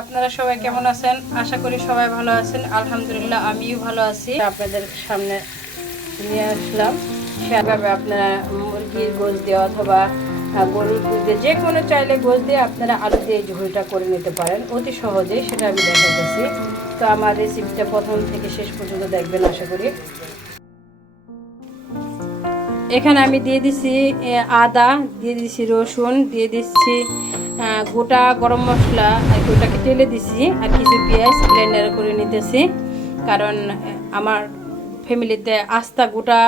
আপনারা সবাই কেমন আছেন? আশা করি সবাই ভালো আছেন। আলহামদুলিল্লাহ আমিও ভালো আছি। আপনাদের সামনে নিয়ে আসলাম সেভাবে আপনারা মুরগির গোশ দিয়ে অথবা গরুর গোশ দিয়ে যে কোনো চাইলে গোশ দিয়ে আপনারা আলু দিয়ে ঝোলটা করে নিতে পারেন অতি সহজেই, সেটা আমি দেখাতেছি। তো আমার রেসিপিটা প্রথম থেকে শেষ পর্যন্ত দেখবেন আশা করি। এখানে আমি দিয়ে দিচ্ছি আদা, দিয়ে দিচ্ছি রসুন, দিয়ে দিচ্ছি গোটা গরম মশলা আর কি ওটাকে টেলে দিছি, আর কিছু পেঁয়াজ ব্লেন্ডার করে নিতেছি, কারণ আমার ফ্যামিলিতে আস্তা গোটা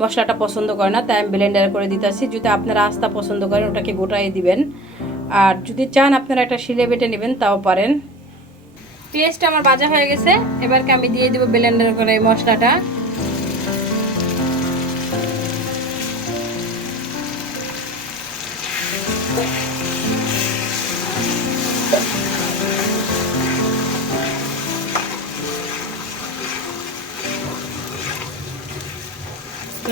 মশলাটা পছন্দ করে না, তাই আমি ব্লেন্ডার করে দিতেছি। যদি আপনারা আস্তা পছন্দ করেন ওটাকে গোটাই দিবেন, আর যদি চান আপনারা এটা শিলে বেটে নেবেন তাও পারেন। পেঁয়াজটা আমার ভাজা হয়ে গেছে, এবারকে আমি দিয়ে দেবো ব্লেন্ডার করে এই মশলাটা।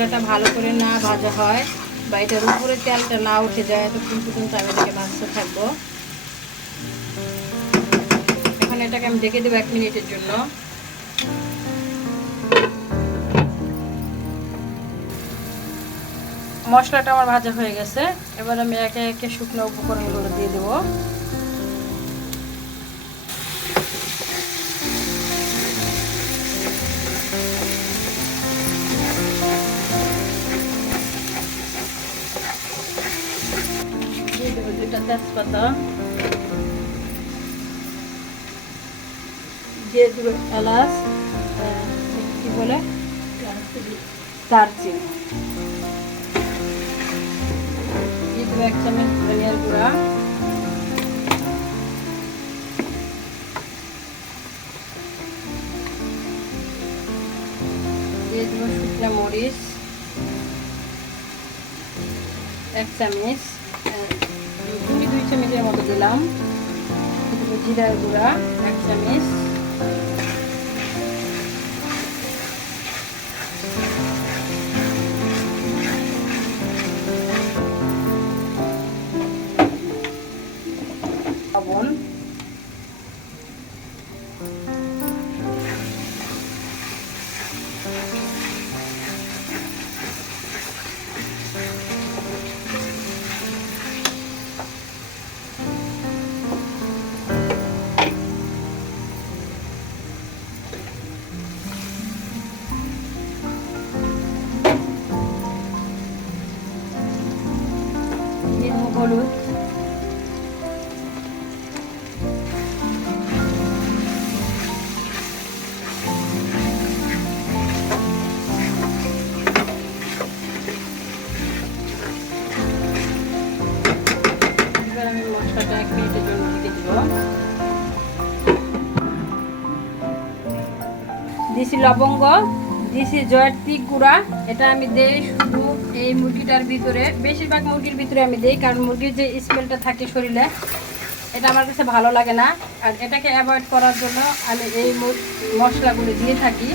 মশলাটা ভালো করে না ভাজা হয় বা এটার উপরে তেলটা না উঠে যায় ততক্ষণ পর্যন্ত আমি এটাকে ভাজতে থাকবো। এখন এটাকে আমি ঢেকে দেবো 1 মিনিটের জন্য। মশলাটা আমার ভাজা হয়ে গেছে, এবার আমি একে একে শুকনো উপকরণগুলো দিয়ে দেবো। দিয়ে দেবো 2টা তেজপাতা, দিয়ে দেবো এলাচ, কি বলে দারচিনি, দিয়ে দেবো 1 চামচ ধনিয়ার গুঁড়া, দিয়ে দেবো শুকনো মরিচ 1 চামচ, 2 চামচের মতো দিলাম, দেবো জিরার গুঁড়া 1 চামচ, লবণ, হলুদ, আমি মশলাটা 1 মিনিটের জন্য ঢেকে দিব। দিছি লবঙ্গ, দিছি জয়ত্রী গুঁড়া, এটা আমি দেই শুধু এই মুরগিটার ভিতরে, বেশিরভাগ মুরগির ভিতরে আমি দেই, কারণ মুরগির যে স্মেলটা থাকে শরীরে এটা আমার কাছে ভালো লাগে না, আর এটাকে অ্যাভয়েড করার জন্য আমি এই মশলাগুলো দিয়ে থাকি।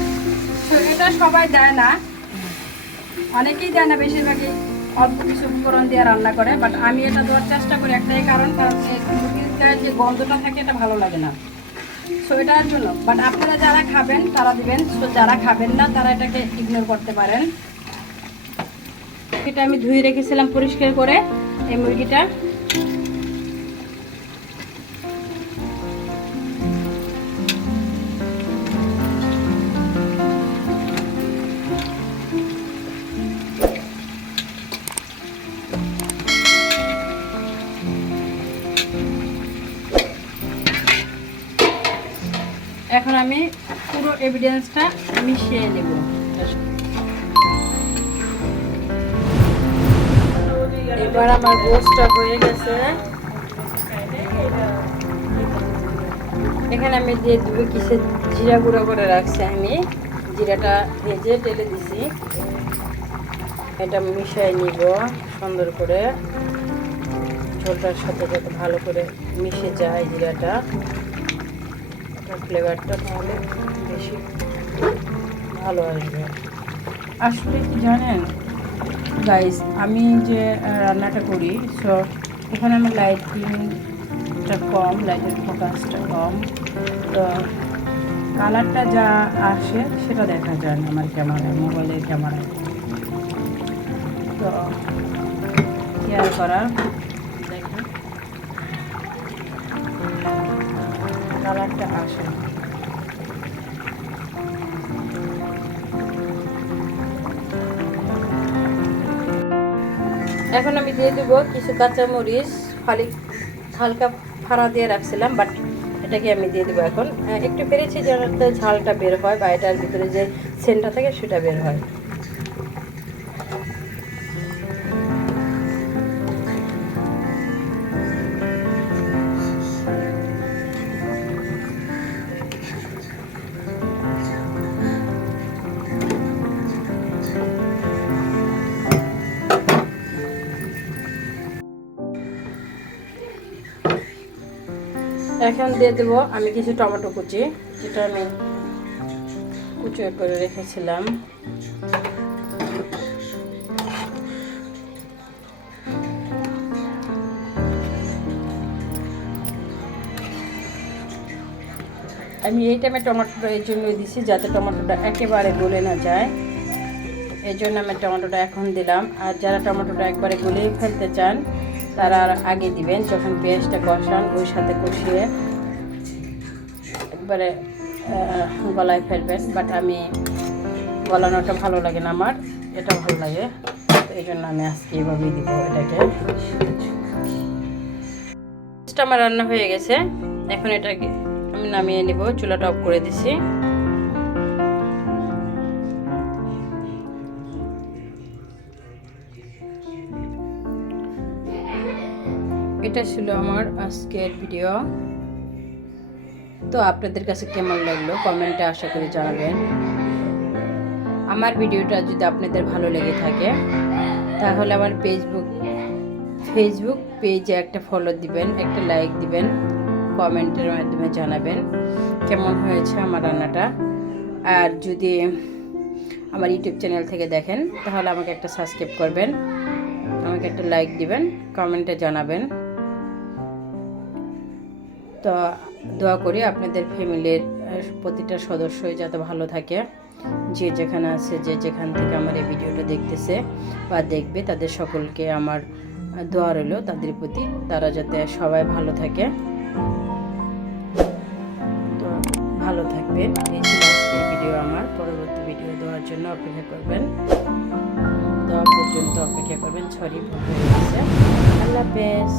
তো এটা সবাই দেয় না, অনেকেই দেয় না, বেশিরভাগই অল্প কিছু উপকরণ দিয়ে রান্না করে, বাট আমি এটা দেওয়ার চেষ্টা করি একটাই কারণ মুরগির গায়ে যে গন্ধটা থাকে এটা ভালো লাগে না, সো এটার জন্য। বাট আপনারা যারা খাবেন তারা দিবেন, সো যারা খাবেন না তারা এটাকে ইগনোর করতে পারেন। এটা আমি ধুয়ে রেখেছিলাম পরিষ্কার করে এই মুরগিটা, এখন আমি পুরো এভিডেন্সটা মিশিয়ে নেব। এবার আমার গোশটা হয়ে গেছে, এখানে আমি দিয়ে দেবো কিছু জিরা গুঁড়ো করে রাখছি, আমি জিরাটা ভেজে টেলে দিছি, এটা মিশিয়ে নিব সুন্দর করে, ঝোলটার সাথে যাতে ভালো করে মিশে যায় জিরাটা, ফ্লেভারটা তাহলে বেশি ভালো আসবে। আসলে কি জানেন গাইস, আমি যে রান্নাটা করি, সো এখানে আমার লাইটিং লাইটটা কম, লাইটের ফোকাসটা কম, তো কালারটা যা আসে সেটা দেখা যায় না আমার ক্যামেরায়, মোবাইলের ক্যামেরায়। তো কেয়ার করা, দেখেন কালারটা আসে। এখন আমি দিয়ে দেবো কিছু কাঁচামরিচ, হালকা ফাড়া দিয়ে রাখছিলাম, বাট এটাকে আমি দিয়ে দেবো এখন। একটু পেরেছি যাতে ঝালটা বের হয় বা এটার ভিতরে যে সেন্টটা থাকে সেটা বের হয়। এখন দিয়ে দেবো আমি কিছু টমেটো কুচি, যেটা আমি কুচি করে রেখেছিলাম। আমি এই টাইমে টমেটোটা এই জন্য দিছি যাতে টমেটোটা একেবারে গলে না যায়, এই জন্য আমি টমেটোটা এখন দিলাম। আর যারা টমেটোটা একবারে গলিয়ে ফেলতে চান তারা আর আগে দিবেন, যখন পেঁয়াজটা কষান ওই সাথে কষিয়ে একবারে গলায় ফেলবেন। বাট আমি গলানোটা ভালো লাগে না, আমার এটা ভালো লাগে, তো এই জন্য আমি আজকে এইভাবেই দিব এটাকে। আমার রান্না হয়ে গেছে, এখন এটাকে আমি নামিয়ে নিব, চুলাটা অফ করে দিছি। এটা ছিল আমার আজকের ভিডিও। তো আপনাদের কাছে কেমন লাগলো কমেন্টে আশা করি জানাবেন। আমার ভিডিওটা যদি আপনাদের ভালো লেগে থাকে তাহলে আমার ফেসবুক পেজে একটা ফলো দিবেন, একটা লাইক দিবেন, কমেন্টের মাধ্যমে জানাবেন কেমন হয়েছে আমার রান্নাটা। আর যদি আমার ইউটিউব চ্যানেল থেকে দেখেন তাহলে আমাকে একটা সাবস্ক্রাইব করবেন, আমাকে একটা লাইক দিবেন, কমেন্টে জানাবেন। তো দোয়া করি আপনাদের ফ্যামিলির প্রতিটা সদস্যই যাতে ভালো থাকে, যে যেখানে আছে, যে যেখান থেকে আমার এই ভিডিওটা দেখতেছে বা দেখবে, তাদের সকলকে আমার দোয়া রইল তাদের প্রতি, তারা যাতে সবাই ভালো থাকে। তো ভালো থাকবেন। এই ছিল আজকের ভিডিও আমার। পরবর্তী ভিডিও দেওয়ার জন্য অপেক্ষা করবেন, দেওয়া পর্যন্ত অপেক্ষা করবেন। সরি, ভুল হয়ে গেছে। আল্লাহ হাফেজ।